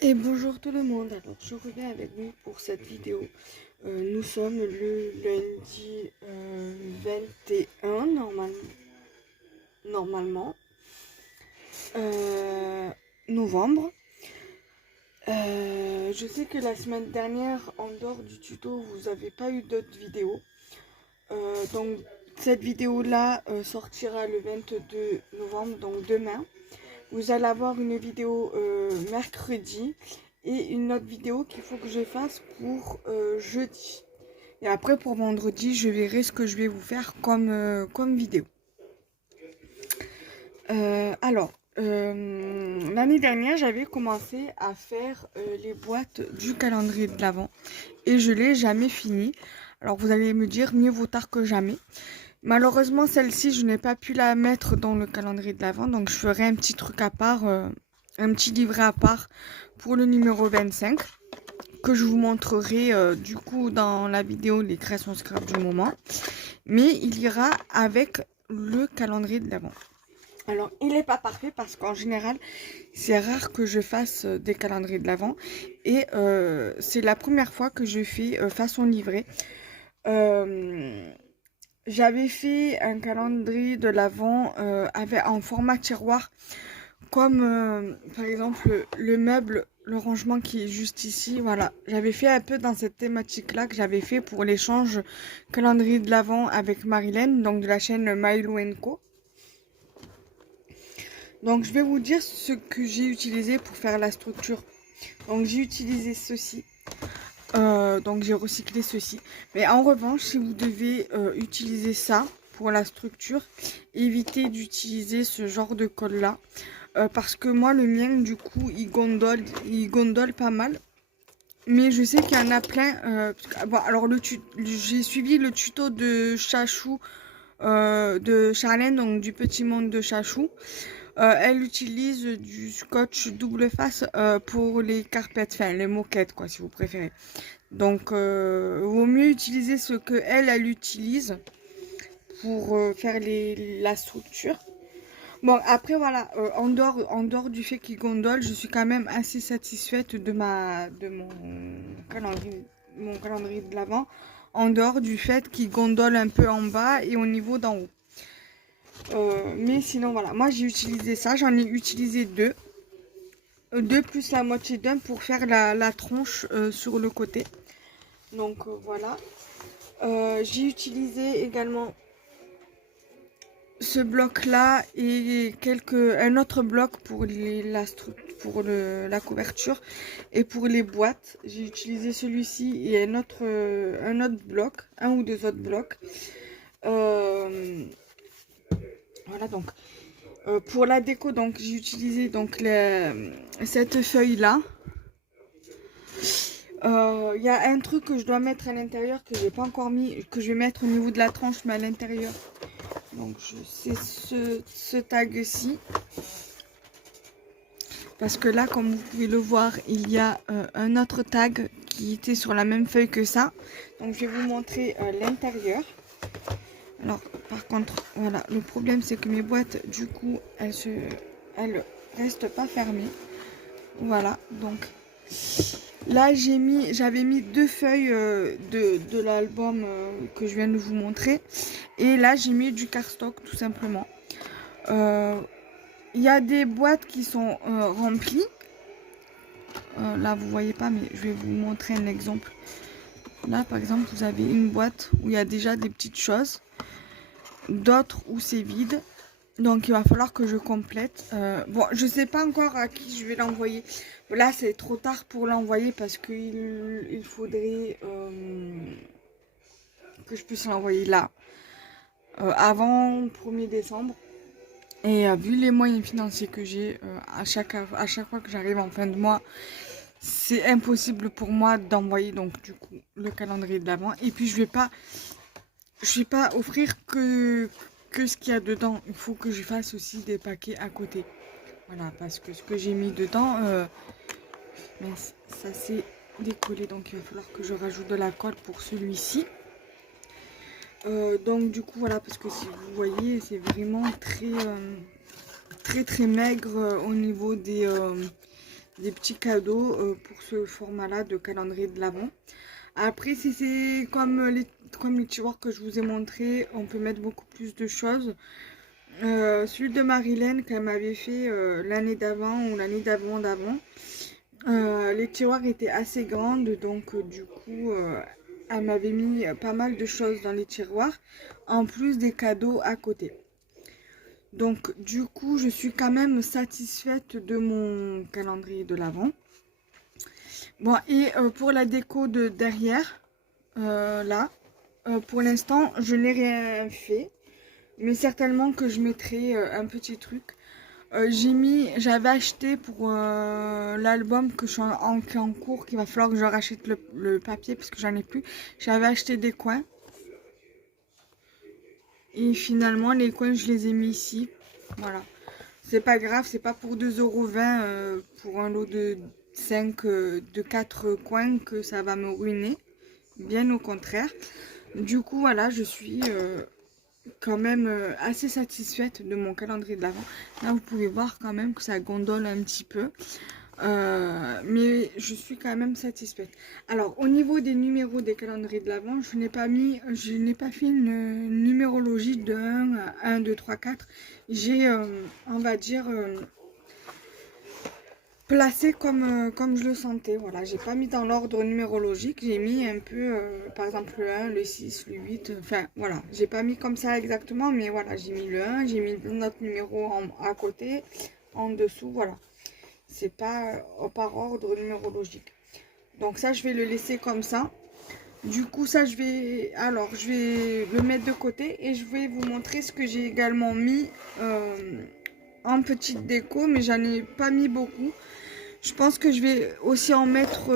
Et bonjour tout le monde, alors je reviens avec vous pour cette vidéo. Nous sommes le lundi 21 normalement, euh, novembre. Je sais que la semaine dernière, en dehors du tuto, vous n'avez pas eu d'autres vidéos. Donc cette vidéo-là sortira le 22 novembre, donc demain. Vous allez avoir une vidéo mercredi et une autre vidéo qu'il faut que je fasse pour jeudi. Et après pour vendredi, je verrai ce que je vais vous faire comme vidéo. L'année dernière, j'avais commencé à faire les boîtes du calendrier de l'Avent et je l'ai jamais fini. Alors vous allez me dire, mieux vaut tard que jamais. Malheureusement, celle-ci, je n'ai pas pu la mettre dans le calendrier de l'Avent, donc je ferai un petit truc à part, un petit livret à part pour le numéro 25, que je vous montrerai du coup dans la vidéo les créations scrap du moment. Mais il ira avec le calendrier de l'Avent. Alors, il n'est pas parfait parce qu'en général, c'est rare que je fasse des calendriers de l'Avent. Et c'est la première fois que je fais façon livret. J'avais fait un calendrier de l'Avent en format tiroir, comme par exemple le meuble, le rangement qui est juste ici. Voilà, j'avais fait un peu dans cette thématique-là que j'avais fait pour l'échange calendrier de l'Avent avec Marilyn, donc de la chaîne Milo Co. Donc je vais vous dire ce que j'ai utilisé pour faire la structure. Donc j'ai utilisé ceci. Donc j'ai recyclé ceci. Mais en revanche, si vous devez utiliser ça pour la structure, évitez d'utiliser ce genre de colle là. Parce que moi, le mien, du coup, il gondole pas mal. Mais je sais qu'il y en a plein. Bon, alors j'ai suivi le tuto de Chachou, de Charlène, donc du petit monde de Chachou. Elle utilise du scotch double face pour les carpettes, enfin les moquettes quoi si vous préférez. Donc vaut mieux utiliser ce que elle utilise pour faire la structure. Bon après voilà, en dehors du fait qu'il gondole, je suis quand même assez satisfaite de mon calendrier de l'Avent. En dehors du fait qu'il gondole un peu en bas et au niveau d'en haut. Mais sinon voilà, moi j'ai utilisé ça, j'en ai utilisé deux. Deux plus la moitié d'un pour faire la tronche sur le côté. Donc voilà. J'ai utilisé également ce bloc là et un autre bloc pour la couverture et pour les boîtes. J'ai utilisé celui-ci et un autre bloc, un ou deux autres blocs. Voilà donc. Pour la déco, donc j'ai utilisé donc cette feuille là. Il y a un truc que je dois mettre à l'intérieur que j'ai pas encore mis, que je vais mettre au niveau de la tranche, mais à l'intérieur. Donc c'est ce tag-ci. Parce que là, comme vous pouvez le voir, il y a un autre tag qui était sur la même feuille que ça. Donc je vais vous montrer l'intérieur. Alors par contre, voilà, le problème c'est que mes boîtes, du coup, elles restent pas fermées. Voilà, donc là j'avais mis deux feuilles de l'album que je viens de vous montrer. Et là j'ai mis du cardstock tout simplement. Il y a des boîtes qui sont remplies. Là vous voyez pas, mais je vais vous montrer un exemple. Là par exemple vous avez une boîte où il y a déjà des petites choses. D'autres où c'est vide. Donc il va falloir que je complète. Bon, je sais pas encore à qui je vais l'envoyer. Là c'est trop tard pour l'envoyer parce qu'il faudrait que je puisse l'envoyer là. Avant 1er décembre. Et vu les moyens financiers que j'ai, à chaque fois que j'arrive en fin de mois, c'est impossible pour moi d'envoyer donc du coup le calendrier de l'Avent. Et puis je vais pas offrir que ce qu'il y a dedans. Il faut que je fasse aussi des paquets à côté. Voilà, parce que ce que j'ai mis dedans, ça s'est décollé. Donc il va falloir que je rajoute de la colle pour celui-ci. Donc du coup voilà, parce que si vous voyez, c'est vraiment très maigre au niveau des petits cadeaux pour ce format-là de calendrier de l'Avent. Après, si c'est comme les tiroirs que je vous ai montré, on peut mettre beaucoup plus de choses. Celui de Marilyn qu'elle m'avait fait l'année d'avant ou l'année d'avant les tiroirs étaient assez grandes, donc du coup elle m'avait mis pas mal de choses dans les tiroirs, en plus des cadeaux à côté. Donc du coup je suis quand même satisfaite de mon calendrier de l'Avent. Bon, et pour la déco de derrière, là, pour l'instant je n'ai rien fait, mais certainement que je mettrai un petit truc. J'avais acheté pour l'album que je suis qui est en cours, qu'il va falloir que je rachète le papier parce que j'en ai plus. J'avais acheté des coins. Et finalement, les coins, je les ai mis ici. Voilà. C'est pas grave, c'est pas pour 2,20 € pour un lot de 5, de 4 coins que ça va me ruiner. Bien au contraire. Du coup, voilà, je suis quand même assez satisfaite de mon calendrier de l'Avent. Là vous pouvez voir quand même que ça gondole un petit peu, mais je suis quand même satisfaite. Alors au niveau des numéros des calendriers de l'Avent, je n'ai pas fait une numérologie de 1 à 1, 2, 3, 4. J'ai on va dire placé comme je le sentais. Voilà, j'ai pas mis dans l'ordre numérologique, j'ai mis un peu par exemple le 1, le 6, le 8, enfin voilà, j'ai pas mis comme ça exactement, mais voilà, j'ai mis le 1, j'ai mis notre numéro à côté, en dessous, voilà, c'est pas par ordre numérologique. Donc ça je vais le laisser comme ça. Du coup ça je vais le mettre de côté et je vais vous montrer ce que j'ai également mis en petite déco, mais j'en ai pas mis beaucoup. Je pense que je vais aussi en mettre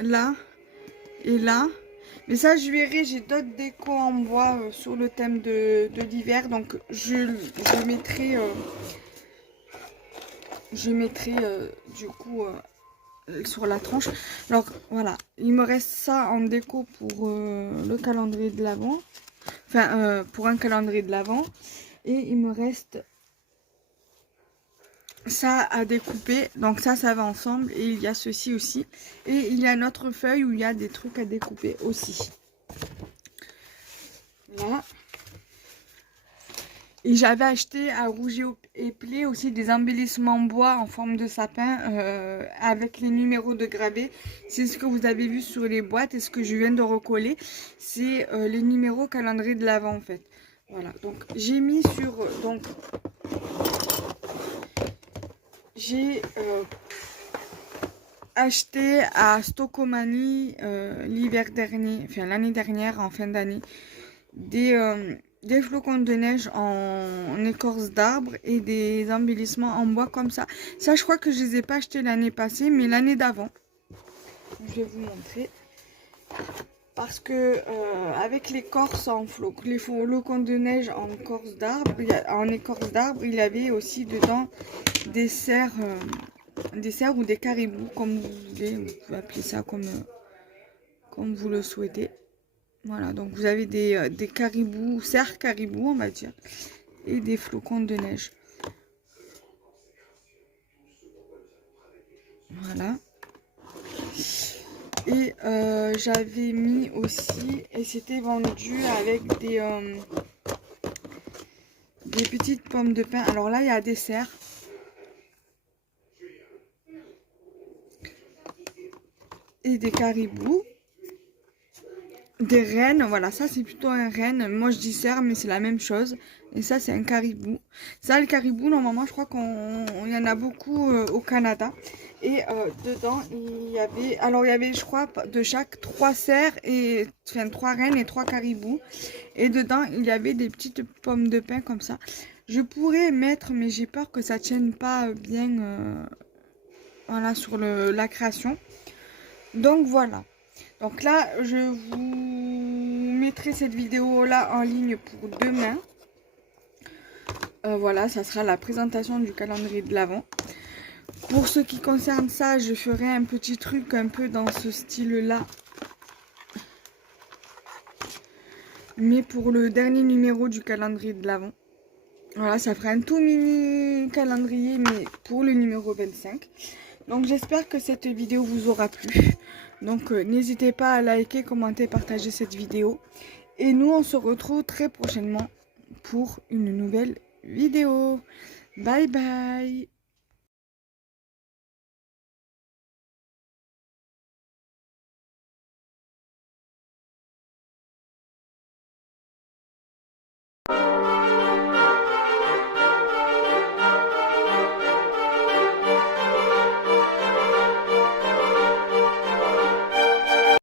là et là. Mais ça, je verrai. J'ai d'autres décos en bois sur le thème de l'hiver. Donc, je mettrai, du coup sur la tranche. Alors, voilà. Il me reste ça en déco pour le calendrier de l'Avent. Enfin, pour un calendrier de l'Avent. Et il me reste ça à découper, donc ça va ensemble, et il y a ceci aussi, et il y a une autre feuille où il y a des trucs à découper aussi. Voilà. Et j'avais acheté à Rouget et Play aussi des embellissements en bois en forme de sapin avec les numéros de gravés. C'est ce que vous avez vu sur les boîtes et ce que je viens de recoller, c'est les numéros calendrier de l'Avent en fait. Voilà, donc j'ai mis sur j'ai acheté à Stocomanie l'hiver dernier, enfin l'année dernière, en fin d'année, des flocons de neige en écorce d'arbre et des embellissements en bois comme ça. Ça, je crois que je les ai pas achetés l'année passée, mais l'année d'avant. Je vais vous montrer. Parce que avec l'écorce les flocons de neige en écorce d'arbre, il y avait aussi dedans des cerfs ou des caribous, comme vous voulez, vous pouvez appeler ça comme vous le souhaitez. Voilà, donc vous avez des caribous, cerfs caribous, on va dire, et des flocons de neige. Voilà. Et j'avais mis aussi, et c'était vendu avec des petites pommes de pin. Alors là, il y a des cerfs. Et des caribous. Des rennes, voilà, ça c'est plutôt un renne. Moi je dis cerf, mais c'est la même chose. Et ça c'est un caribou. Ça, le caribou, normalement, je crois qu'il y en a beaucoup au Canada. Et dedans, il y avait, je crois, de chaque 3 cerfs, et enfin 3 rennes et 3 caribous. Et dedans, il y avait des petites pommes de pin comme ça. Je pourrais mettre, mais j'ai peur que ça tienne pas bien voilà, sur la création. Donc voilà. Donc là, je vous mettrai cette vidéo là en ligne pour demain. Voilà, ça sera la présentation du calendrier de l'Avent. Pour ce qui concerne ça, je ferai un petit truc un peu dans ce style-là. Mais pour le dernier numéro du calendrier de l'Avent. Voilà, ça fera un tout mini calendrier, mais pour le numéro 25. Donc j'espère que cette vidéo vous aura plu. Donc n'hésitez pas à liker, commenter, partager cette vidéo. Et nous on se retrouve très prochainement pour une nouvelle vidéo. Bye bye.